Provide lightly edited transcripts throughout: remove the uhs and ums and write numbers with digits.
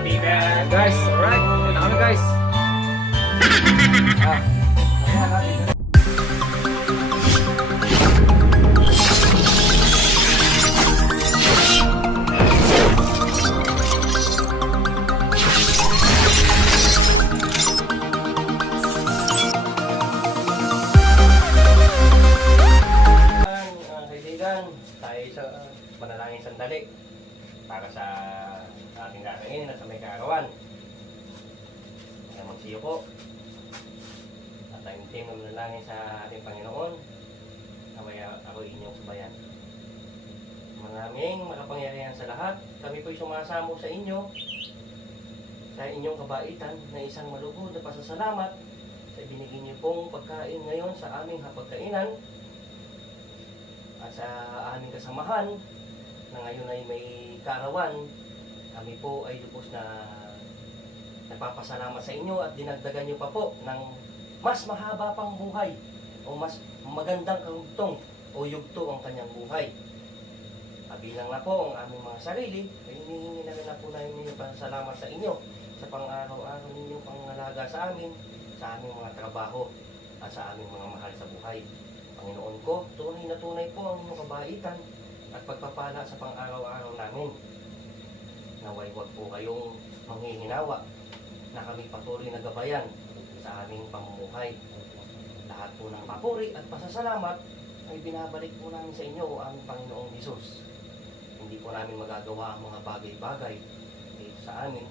Happy birthday. Guys, alright. Yan na kami guys. Kaibigan, tayo sa manalangin sandali para sa ating kakainin at sa may kaarawan. Kaya magsiyo po at tayong team na manalangin sa ating Panginoon. Nawaya ako inyong subayan. Maraming makapangyarihan sa lahat, kami po'y sumasamo sa inyo sa inyong kabaitan na isang malugod na pasasalamat sa ibinigay niyo pong pagkain ngayon sa aming hapagkainan at sa aming kasamahan na ngayon ay may kaarawan. Kami po ay lubos na nagpapasalamat sa inyo at dinagdagan niyo pa po ng mas mahaba pang buhay o mas magandang kahugtong o yugto ang kanyang buhay. Kabilang na po ang aming mga sarili, ay hinihingi na rin na po namin ninyo pasalamat sa inyo sa pang-araw-araw ninyong pangalaga sa amin, sa aming mga trabaho at sa aming mga mahal sa buhay. Panginoon ko, tunay na tunay po ang inyong kabaitan at pagpapala sa pang-araw-araw namin. Naway huwag po kayong manghihinawa na kami patuloy na gabayan sa aming pamumuhay. Lahat po ng papuri at pasasalamat ay binabalik po namin sa inyo o aming Panginoong Hesus. Hindi po namin magagawa ang mga bagay-bagay dito sa amin.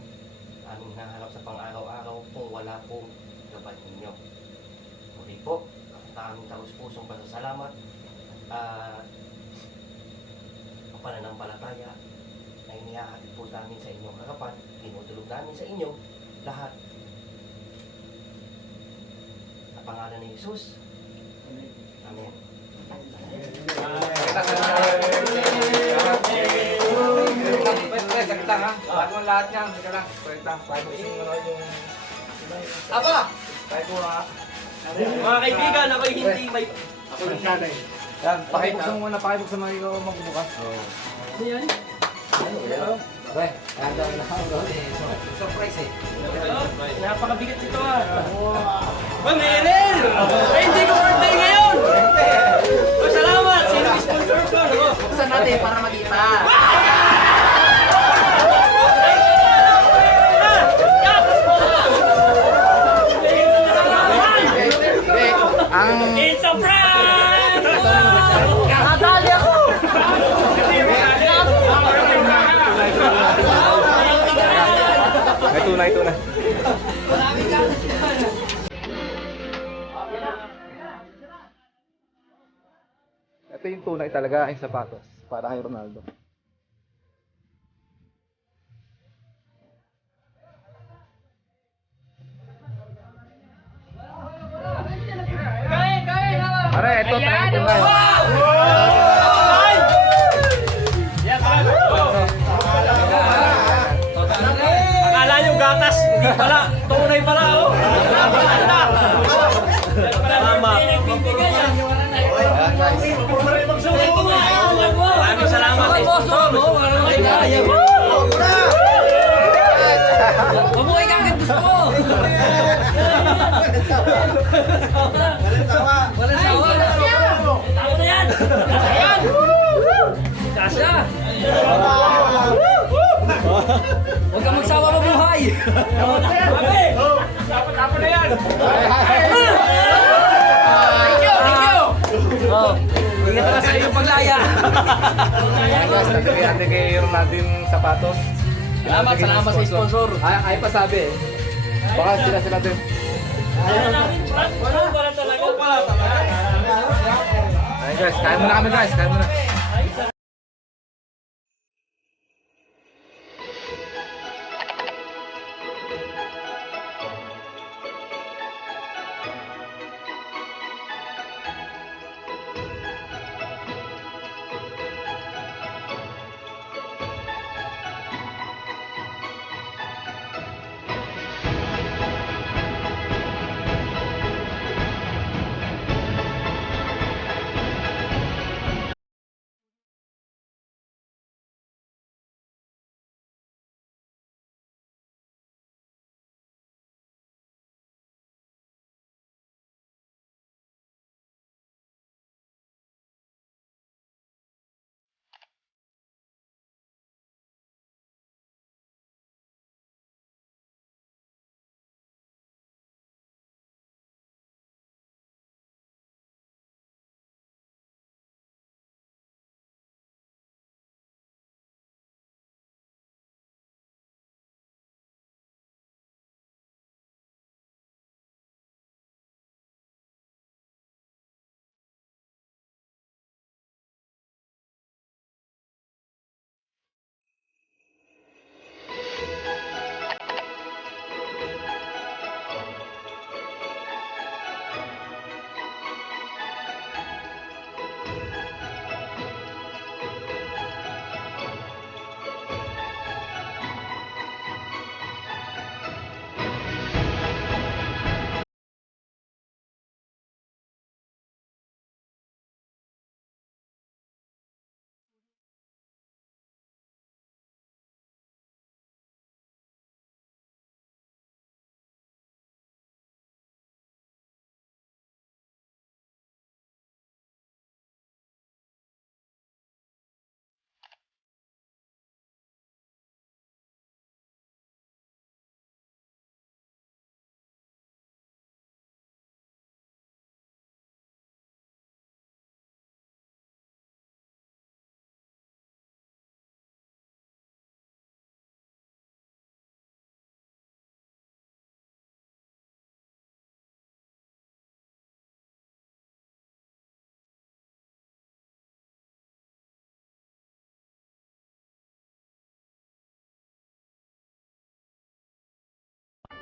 Aming hinahanap sa pang-araw-araw kung wala pong gabay ninyo. Muli po, ang aming taus-pusong pasasalamat at ang pananampalataya na inihahatid po namin sa inyong harapan, tinutulog namin sa inyo lahat. Sa pangalan ni Jesus. Amen. Sakit lang ha. Paano mo lahat niyan? Sakit lang. Sakit lang. Paano mo yung... Aba! Paano mo ha? Mga kaibigan, ako'y hindi may... Ako yung nanay. Yan, pakibuksan mo muna. Pakibuksan mo ikaw magbubukas. Oo. Ano yan? Pre, kaya daw na ako. Surprise eh. Napakabigat ito ah. Ba, Meryl! Ay, hindi ko birthday ngayon! Salamat! Sino yung sponsor ko? Buksan natin para makita. It's a prank! Nakadali ako! Tunay. Ito yung tunay talaga, yung sapatos para kay Ronaldo. Pare, ito tunay. Akala nyo gatas, hindi pala. Tunay pala, oh. Napakaganda. Salamat. Maraming salamat. Mabuhay ka agad gusto ko! Walang sawa! Tama na yan! Ayan! Kasya! Huwag kang magsawa mabuhay! Sabi! Dapat na yan. Thank you! Oh, ingat ka sa iyong paglaya! Guys, nagkakayate kay Ronaldo yung sapatos. Salamat sa sponsor! Ay pa sabi eh. Baka sila din. Wala talaga. Ayun guys, kaya muna kami guys, kaya muna.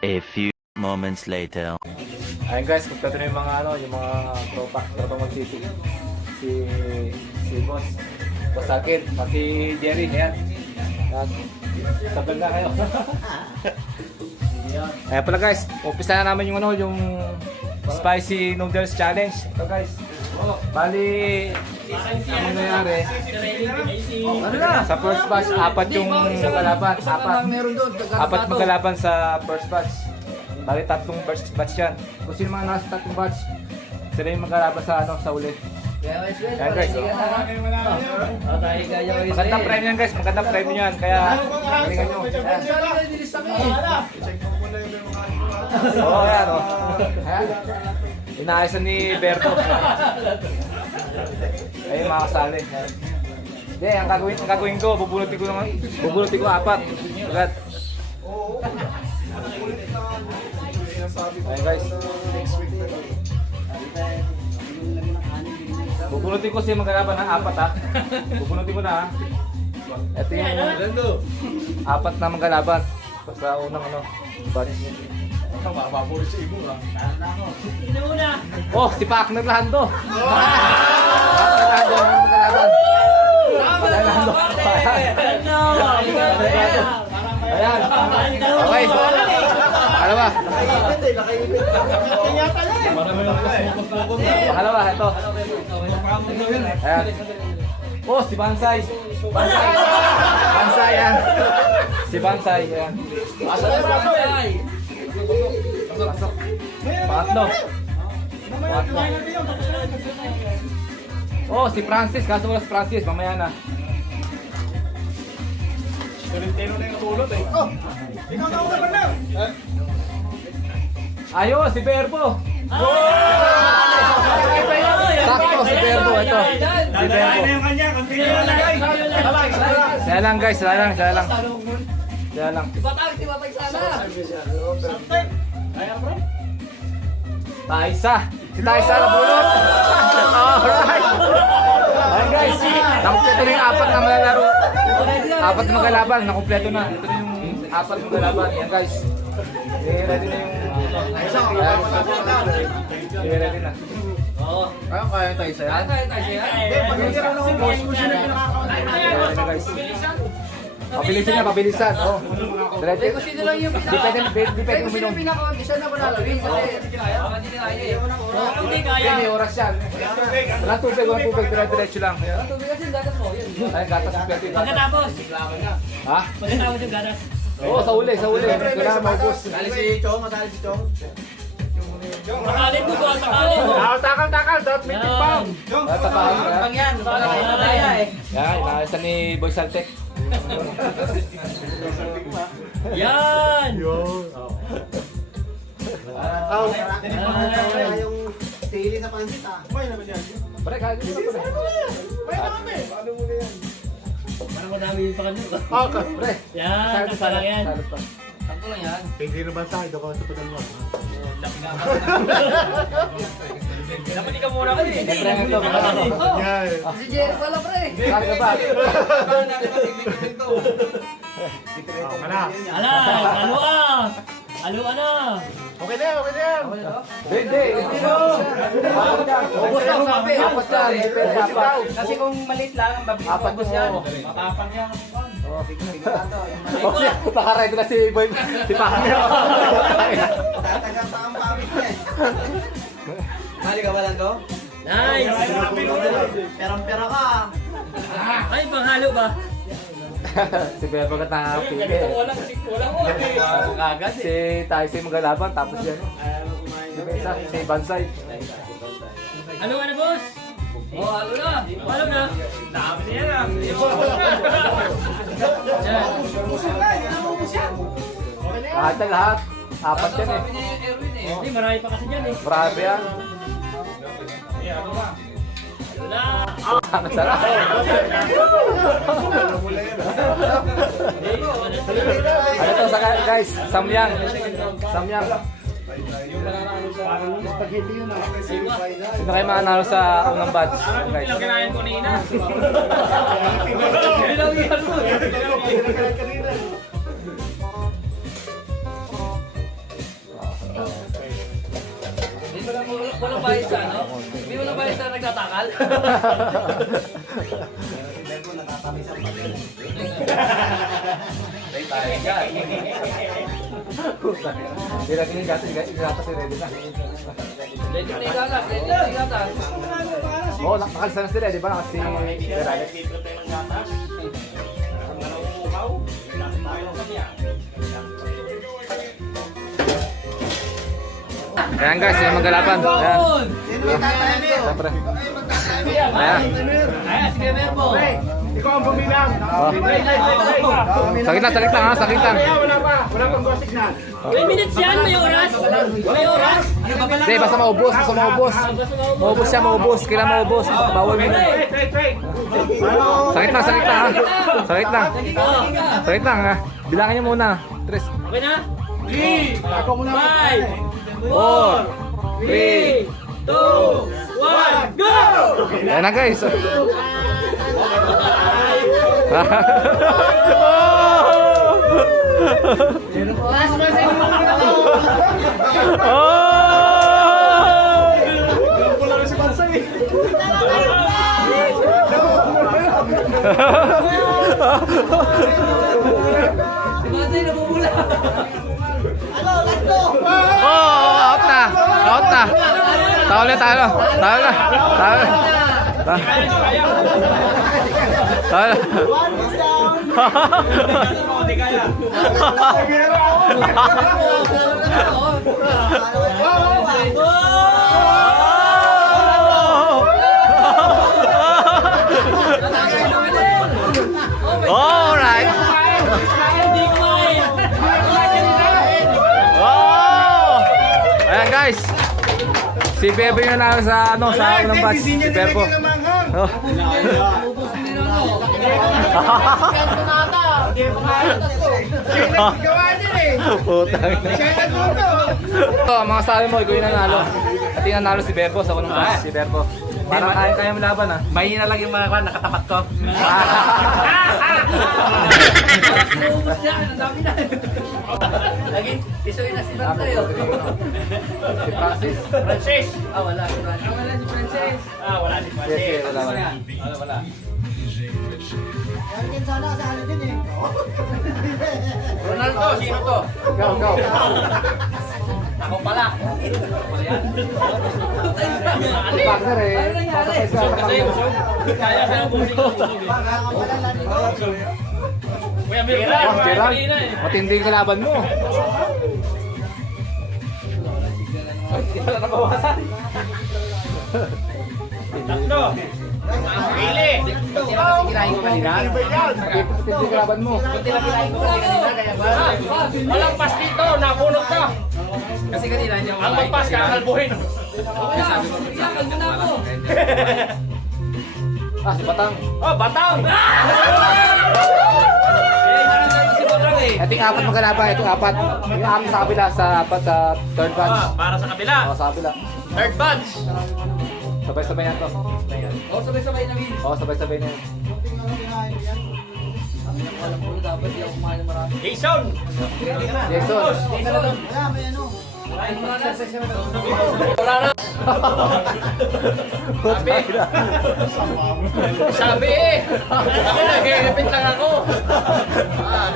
A few moments later. Ayun guys, magkatuloy yung mga yung mga tropa mag-city. Si Boss Akin, si Jerry, ayan. Sabag na kayo. Ayan pala guys, umpisa na namin yung spicy noodles challenge. Ito guys. Bali, ano nangyari? Ano na? Sa first batch, apat yung magkalaban. Apat magkalaban sa first batch. Bali, tatlong first batch yan. Kung sino mga nasa tatlong batch, sila yung magkalaban sa uli. Yan guys. Magandang premium yan guys, magandang premium yan. Kaya, galingan nyo. Oo, yan o. Inaayos ni Berto. Ayun mga kasali. Hindi, ang gagawin ko, bubunutin ko apat. Agad. Ayun guys. Bubunutin ko siya magkalaban ng apat ha. Bubunutin ko na ha. Ito yung apat na magkalaban. Sa unang batch. Mababuli sa imo ha. Oh, si Pakner Lando. Pakner Lando ang magkalaban. Pakner Lando. Ayan. Okay. Pangalawa. Pangalawa, ito. Ayan. Oh, si Bansay. Bansay yan. Si Bansay yan. Pasok. Pangatlo. Oh, si Francis. Kaso wala si Francis. Mamaya na. Tino na yung tulot eh. Oh! Ikaw na una na! Ayos, si Berbo. Sakto, si Berbo. Ito. Si Berbo. Saya lang guys, saya lang. Saya lang. Tibatag sana. Taisa. Si Taisa na bulot. Alright. Ayan guys. Nakumpleto na yung apat na malalaro. Apat na magalaban. Nakumpleto na. Ito na yung apat na magalaban. Ayan guys. Ready na yung... Ready na. Oo. Kaya tayo sa'yo? Kaya tayo siya. Hindi, pag hindi rin ako boss mo siya na pinakakaunay. Ready na guys. Pabilisan niya, pabilisan. Oh. Diretso. Kung sino lang yung Di pwede uminom. pinaka-on, isa na manalawin kasi hindi kaya eh. Hindi kaya. May oras yan. Walang tubig. Diretso lang. Tubig kasi gatas mo. Yun. Ay, gatas yung pwede. Pagkatapos, Ha? pagkatapos yung gatas. Oo, sa uli. Kailangan maubos. Matali si Chong. Makalin mo to, makalin mo. Takal. Dapat may tipaw. Tapahan yan. Kaya eh. Yan, inaayos na ni Boy Saltek. Yan! Yung sili sa pansit ah. May naman yan. Pre, kaya nyo na pre. May naman. Paano mo na yan? Parang madami yung pakandito. Okay. Pre, Yan, kasa lang yan. salot pa. Sakto lang yan. Hindi naman tayo. Ito ka sa pedal mo. Dapat di ka muna ko eh. Pre, ito, Yan. Si Jerry pala pre. Kaya ka ba? Kana. Ala, haluan na. Okay na yan. Hindi no. Ubus lang sabi. Tapos yan, depende apat. Kasi kung maliit lang, mabilis Apat ubus yan. yan. Matapang yan. Oh, nakaready na si Boy. Si Pakner. Tatagal pa ang pawis niya. Mali ka ba lang to? Nice! Perang-pera ka. Ay, panghalo ba? Si Berbo ka nakapili. Walang oras. Agad si tayo si magalaban tapos yan. Si Mesa, si Bansay. Ano na, boss? Oh, halo na. Halo na. Dami na yan ah. Lahat na lahat. Apat yan eh. Sabi ni Erwin eh. Hindi, marami pa kasi dyan eh. Marami yan. Wala. Ang sarap. Ano to sa guys? Samyang. Samyang. Sino kayo mananalo sa unang batch? Guys. Ilang kinain ko nina. nabayad sa ano? Hindi mo nabayad sa nagtatakal? Tayo tayo dyan. Hindi natin igata si Ready na. Ready na igatas, ready na igatas. Oo, nakalisa na sila, di ba? Nakasi Ferrari. Ayan guys, yung magalapan. Ayan. Siyempre. Ayan. Ayan, sige Bebo. Ikaw ang bumilang. Oh. Sakit lang ha, sakit lang. Wala pang gosig na. 3 minutes yan, may oras. May oras. Hindi, basta maubos, Maubos siya, maubos. Kailan maubos. Bawal mo na. Sakit lang ha. Sakit lang ha. Bilangin niyo muna. 3, Okay na? 3, 5, 4, 3. 2, 1, go! Ayan na guys. Si Matay nabubula. Out na. Talo na. Alright. Hindi kumain. Ayan guys. Si Bebo yung nanalo sa unang batch. Si Bebo. Oh. Putang ina. Mga sabi mo, ikaw yung nanalo. At yung nanalo si Bebo sa unang batch. Si Bebo. Parang kaya mo laban ah. Mahina lang yung mga kwan, nakatapat ko. Naubos yan, ang dami na. Lagi, isuin na si Matay. Si Francis. Francis. Wala si Francis. Wala si Francis. Wala. Ronaldo, sino to? Ikaw. Ako pala. Partner eh. Pasok sa Kaya ka ng busing ko. Kuya Gerard, Gerard, kanina eh. matindi yung kalaban mo. Tatlo. Pili. Kinain ko kanina. Matindi yung kalaban mo. Kinain ko kanina kaya ba? Walang pas dito, napunod ka. Kasi kanina niya Ang magpas, kakalbuhin. Lakal mo na ako. Si Batang. Oh, batang! Si Batang eh. Ito yung apat magkalaban. Ito yung apat. Yung apat sa kabila sa apat sa third batch. Para sa kabila. Sa kabila. Third batch. Sabay-sabay na to. Sabay-sabay na min. Sabay-sabay na yan. Alam ko dapat di ako kumain ng marami. Jason. Jason. Wala na. Sabi eh. Ako nag-repeat lang ako.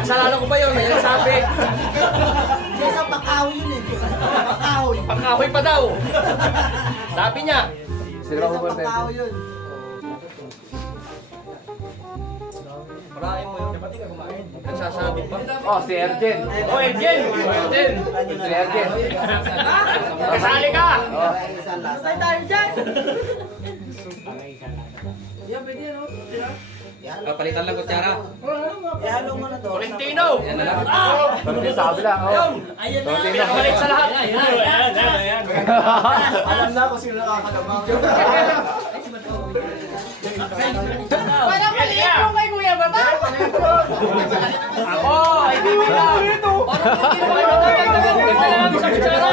Kasalanan ko ba yun? May nagsabi. Kesa pakahoy yun eh. Pakahoy. Pangkahoy pa daw. Sabi niya. Sila ko ba Pakahoy yun. Parahin mo yun. Nagsasabi pa. Si Ergen. Oh, Edgen. Edgen. Si Ergen. Kasali ka. Patay tayo dyan. Yan, pwede yan, oh. Palitan lang kutsara. Ihalo mo na to. Tolentino. Sa kabila. Ayan na. Balik sa lahat. Ayan. Alam na kung sino nakakalabaw. Walang maliit mo kay Kuya Bata. Ako, ay bibitaw. Parang sa kutsara.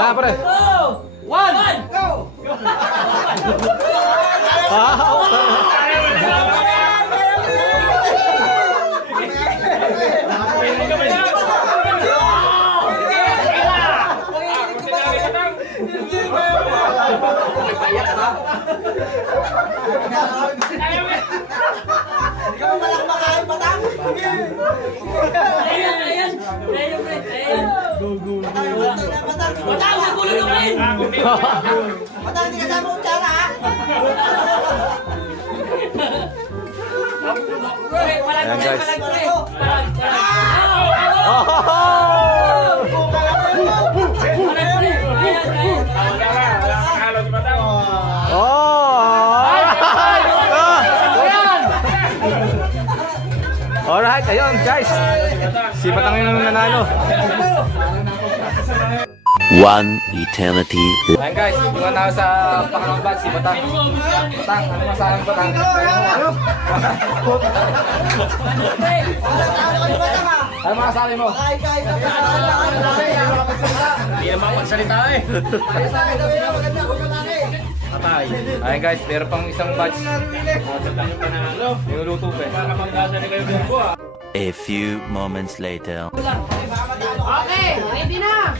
Yan pre. 1, go! Ikaw malang makain patang. Ayan, ayan. Ayan, pre. Ayan. Patang. Patang, nagulo na, pre. Patang, hindi kasama kong tsara ha. Pre, palag, Ayan, guys. palag, pre. Palag, palag. Oh! Palag, pre. Ayan, ayan. Alright, ayun guys. Si Batang yung nanalo. One eternity. Ayan guys, yung nanalo sa pangalawang batch, si Batang. Batang, ano masabi mo, Batang? Ano? Ano masabi mo? Kain ka pa. Hindi naman magsalita eh. Ayan guys, meron pang isang batch. Niluluto pa eh. A few moments later. Okay, ready na!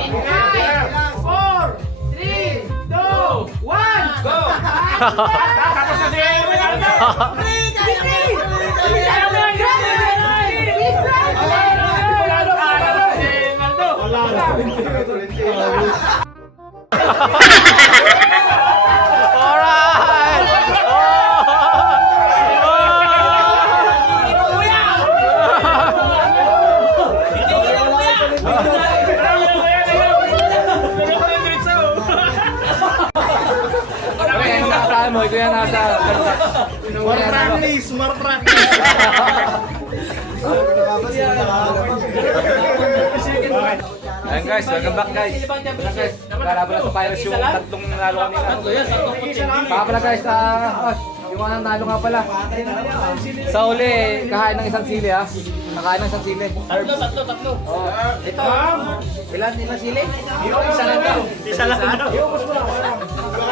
In 5, 4, 3, 2, 1, go! Tapos na si Ronaldo. Ito yan nasa... More practice, more practice. Ayan guys, welcome back guys. Ayan guys, lalaban na sa Pirates yung tatlong nanalo kanina. Tatlo yan, tatlong kutsi. Baka pala guys, yung mga nanalo nga pala. Sa uli, kakain ng isang sili ha. Kakain ng isang sili. Tatlo. Oh. Ito. Ilan sili? Isa lang daw. Isa lang daw.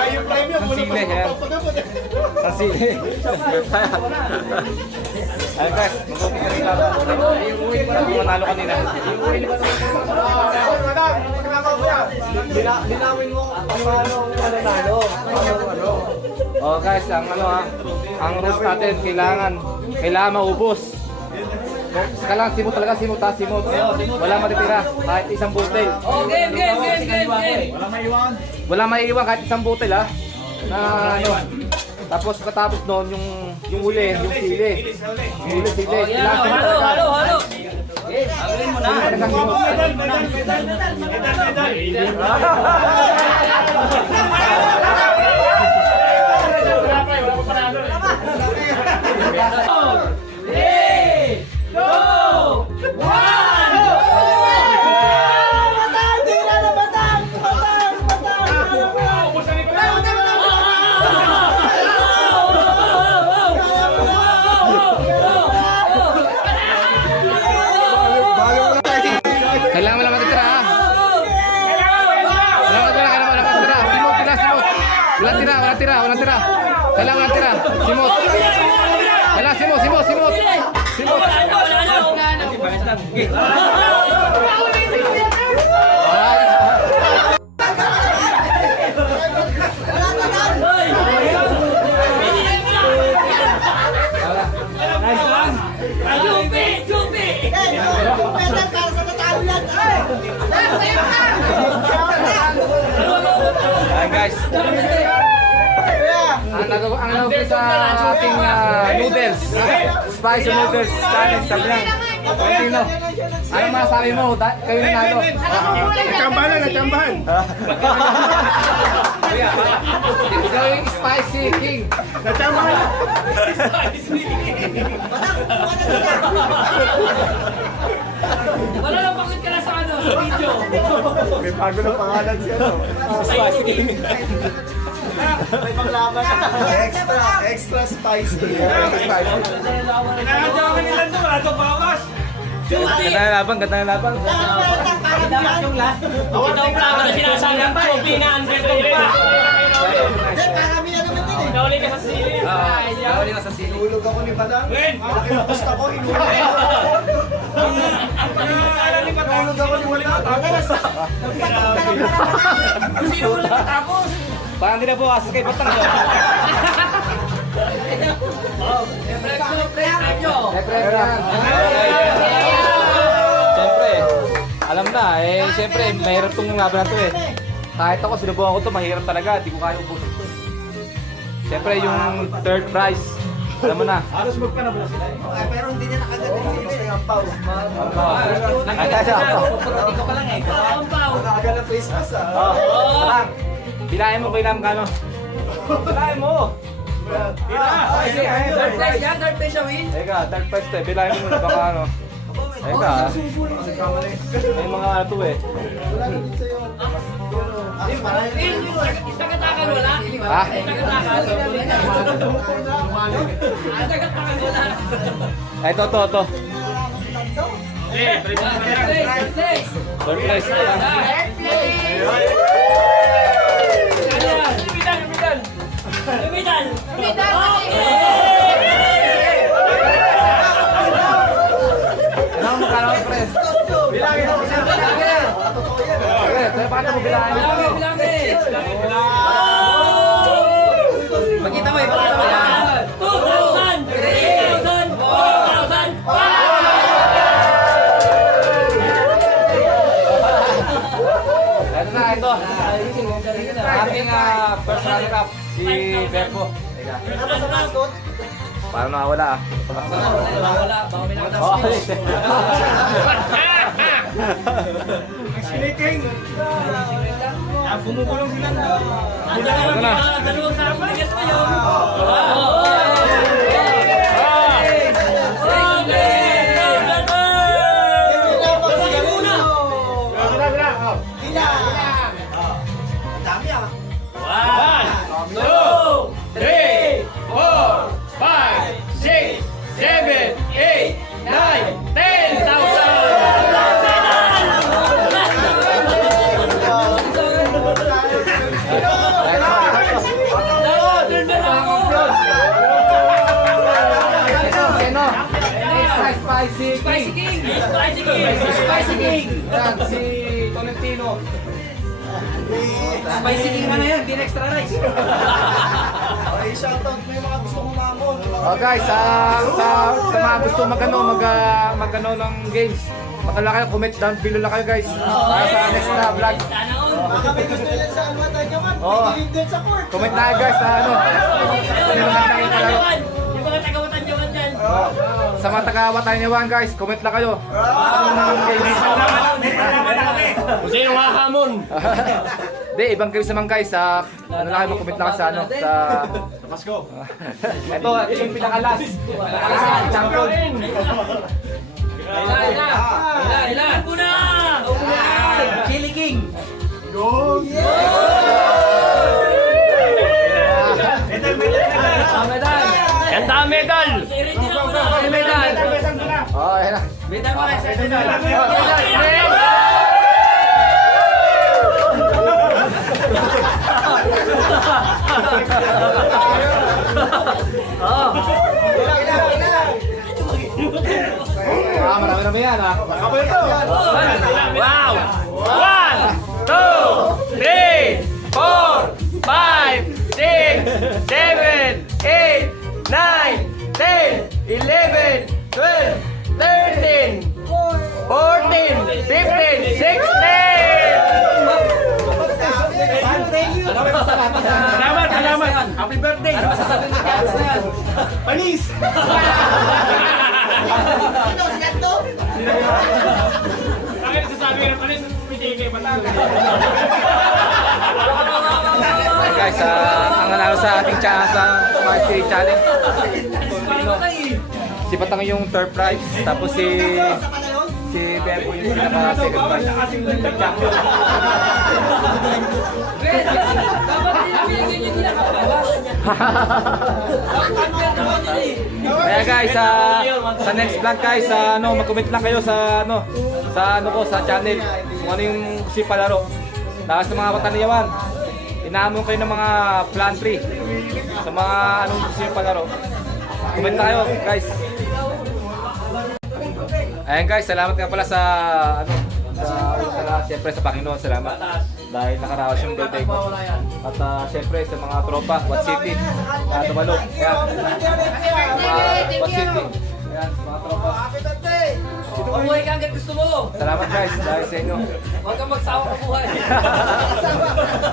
Yung premium. Isang sili, ayan. Isang sili. Ayan guys, mag-umpisa rin laban. Yung nanalo kanina. Linawin mo kung ano nanalo. Oh guys, ang ano ha, ang rules natin kailangan maubos. Kailangan simot talaga, simot. Wala matitira kahit isang butel. Oh, game. Wala maiiwan kahit isang butel ha. Na ano. Tapos katapos noon yung uli, yung sili. Yung uli, sili. Oh, yan. Halo. Agulin mo na. Talaga simot. Kailangan wala matitira ha. Wala matitira. Simot. Walang tira. Kailangan walang tira. Simot. Kailangan simot. Chupi! Para sa natalo yan. Ayan guys. Ang nag sa ating noodles. Spicy noodles challenge. Sabi lang. Tino, ano masabi mo? Kayo nanalo. Nagkambahan. Ikaw yung spicy king. Wala lang, bakit ka na sa ano? Sa video. May bago ng pangalan siya. Spicy king. May panglaban. Extra spicy. Pinakadyakan nila ito, wala ito bawas. Ganda na laban. Dapat yung last. Ito ang plano na sinasabi ng Chupi na underdog pa. Karamihan naman din eh. Nauli ka sa sili. Nakawali na sa sili. Hulog ako ni Padang. Malaki na gusto ko. Hulog ako ni Padang. Sino ulit Parang hindi na bukas kay Batang yun. Siyempre, alam na siyempre, mahirap tong laban na to Kahit ako, sinubukan ko to, mahirap talaga, di ko kaya ubusin to. Siyempre, yung third prize, alam mo na. Halos magpanabla sila Ay, pero hindi niya nakaganda si Sili. Ang pau. Nakagal na face mask Batang, bilahin mo kailangan ka, no? Bilahin mo! Third place yan, third place siya, Win. Teka, third prize to bilahin mo muna baka ano. Teka, may mga ano to Wala naman sa'yo. Tagatakan wala. Ha? Tagatakan. Tagatakan wala. Ito, to. Third place. Third prize to lang. Third place. Lumitan. Kailangan mo kalaw, friend. Bilangin mo. Pre, paano mo bilahin mo? Bilangin. Pakita mo, ipakita mo yan. 2,000, 3,000, 4,000, Ito na, ito. Ating first runner-up, si Berbo. Teka, parang nakawala Wala, baka may nakataas. Okay. Siniting! Bumubulong sila na. Ito na. Dalawang sarap bigas pa yun. Spicy King. Spicy King! Yan, si Tolentino. Spicy King na yan, din extra rice. Ay, shoutout mo yung mga gusto mong mamon. Oh guys, sa mga gusto magano ng games, makala kayo, comment down below lang kayo guys. Para sa next na vlog. Baka may gusto yan sa Almatay naman. Oo. May din sa court. Comment na kayo guys sa ano. Ano naman tayo palaro. Yung mga taga-Watanyawan dyan. Sa mga taga-Watanyawan guys, comment lang kayo. Ano ng games? Kung sino mahamon? Hindi, ibang games naman guys. Ano lang kayo, mag-comment lang sa ano. Sa... Pasko. Ito yung pinakalas. Pinakalas champion. Ilan? Una! Chili King! Ganda ang medal! Oh, ayan na. Medal mo kayo sa medal. Marami yan ha. Wow! 1, 2, 3, 4, 5, 6, 7, 8, 9, 10, 11, 12, 13, 14, 15, 16! Salamat! Happy birthday! Ano masasabi mo kaya sa yan? Panis! Ito, si Ganto. Bakit nasasabi ng panis? Pwede kayo batang. Ayan guys, ang nanalo sa ating sa Spicy Challenge. Si Batang yung third prize, tapos si Berbo yung pinaka second prize. Champion. Dapat nilagyan nyo nila kapawas. Kaya guys, sa next vlog guys, mag-comment lang kayo sa sa channel kung ano yung gusto yung palaro. Tapos sa mga Watanyawan, inaamon kayo ng mga plan tree sa mga anong gusto yung palaro. Comment na kayo guys. Ayan guys, salamat nga pala sa siyempre sa Panginoon, salamat. dahil nakaraos yung birthday ko. At syempre sa mga tropa, What City, na tumalog. Ayan, mga What City. Ayan, mga tropa. Happy birthday! Mabuhay ka hanggang gusto mo. Salamat guys, dahil sa inyo. Huwag kang magsawa ka buhay.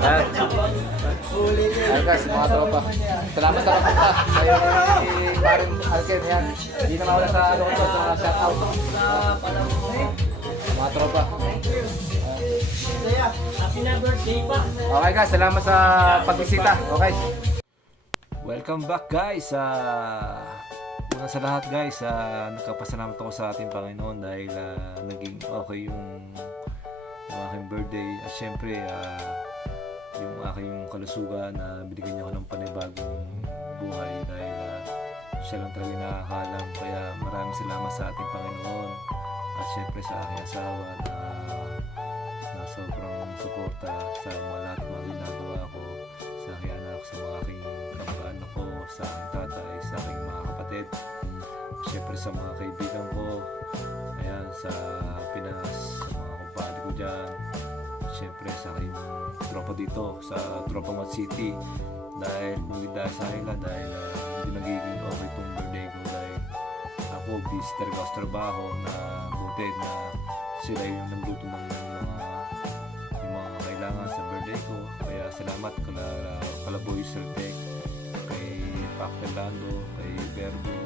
Ayan. Ayan guys, mga tropa. Salamat sa kapunta. Kayo ni Paring Alken, yan. Hindi na mawala sa ano ko to, sa mga shoutout. Mga tropa. Happy na birthday pa. Okay guys, salamat sa pagbisita. Okay. Welcome back guys. Una sa lahat guys, nagkapasalamat ako sa ating Panginoon dahil naging okay yung aking birthday. At syempre, yung aking kalusugan na binigyan niya ako ng panibagong buhay dahil siya lang talaga nakakalam. Kaya maraming salamat sa ating Panginoon. At syempre sa aking asawa na sobrang suporta sa mga lahat ng mga ginagawa ko, sa aking anak, sa mga aking kamag-anak ko, sa aking tatay, sa aking mga kapatid, syempre sa mga kaibigan ko, ayan, sa Pinas, sa mga kumpare ko dyan, syempre sa aking tropa dito, sa tropa What City, dahil kung hindi dahil sa kanila, dahil hindi nagiging okay itong birthday ko dahil ako busy talaga sa trabaho na buti na sila yung nagluto ng mga kailangan sa birthday ko. Kaya salamat Kalaboy Sir Tech, kay Pac Lando, kay Verbo,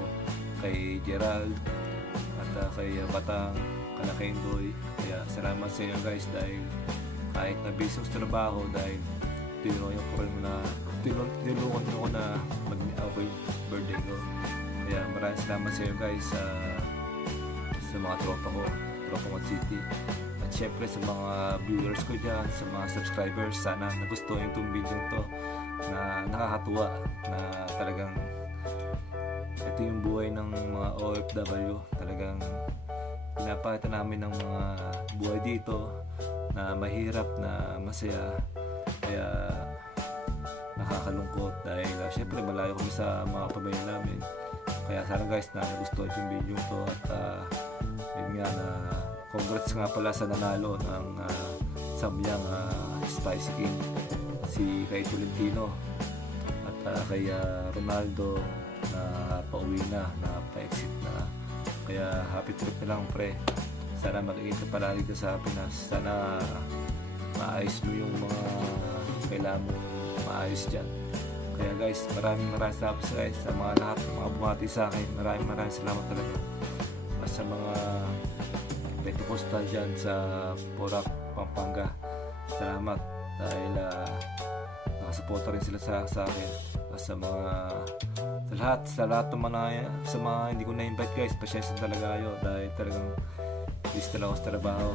kay Gerald, at kay Batang, Kalakendoy. Kaya salamat sa inyo guys dahil kahit na busy sa trabaho dahil tinulungan nyo ko na mag-okay birthday ko. Kaya maraming salamat sa inyo guys sa mga tropa ko, tropa What City. At syempre sa mga viewers ko dyan, sa mga subscribers, sana nagustuhan itong video to na nakakatuwa na talagang ito yung buhay ng mga OFW. Talagang pinapakita namin ng mga buhay dito na mahirap, na masaya, kaya nakakalungkot dahil syempre malayo kami sa mga pamilya namin. Kaya sana guys na nagustuhan yung video to at yun nga na congrats nga pala sa nanalo ng Samyang Spicy King, si kay Tolentino, at kay Ronaldo na pauwi na pa-exit na. Kaya happy trip na lang pre. Sana mag-ingat ka palagi ka sa Pinas. Sana maayos mo yung mga kailangan mo maayos dyan. Kaya guys, maraming salamat guys sa mga lahat ng mga bumati sa akin. Maraming salamat talaga. At sa mga Pentecostal dyan sa Porac, Pampanga, salamat dahil nakasuporta rin sila sa akin. At sa lahat ng sa mga hindi ko na-invite guys, pasensya talaga kayo dahil talagang busy talaga ako sa trabaho.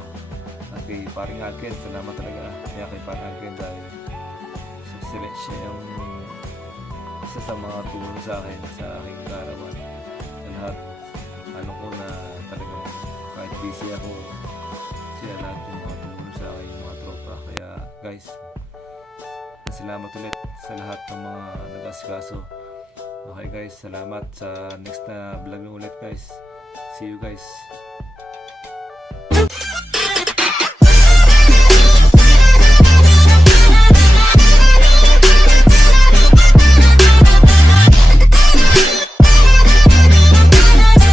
At kay Paring Alken, salamat talaga. Kaya kay Paring Alken dahil siya yung isa sa mga tulong sa akin sa aking karawan. Sa lahat, alam ko na talagang kahit busy ako, sila lahat yung mga tulong sa akin, yung mga tropa. Kaya guys, salamat ulit sa lahat ng mga nag-asikaso. Okay guys, salamat sa next na vlog ulit guys. See you guys.